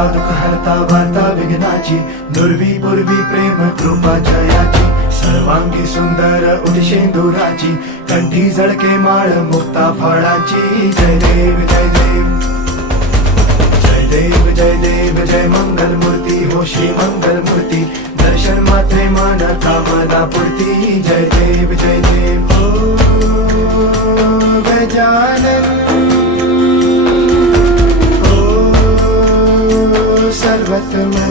हरता दुःख हरता वार्ता विघ्नाची, दुर्वी पूर्वी प्रेम कृपा जयाची, सर्वांगी सुंदर उदिशेंदुराची, कंठी झळके माळ मुक्ता फळाची. जय देव जय देव जय देव जय देव जय मंगल मूर्ती हो श्री मंगल मूर्ती, दर्शन मात्रे मन कामना पूर्ती. जय देव जय देव हो गजानन हो सर्वतमन.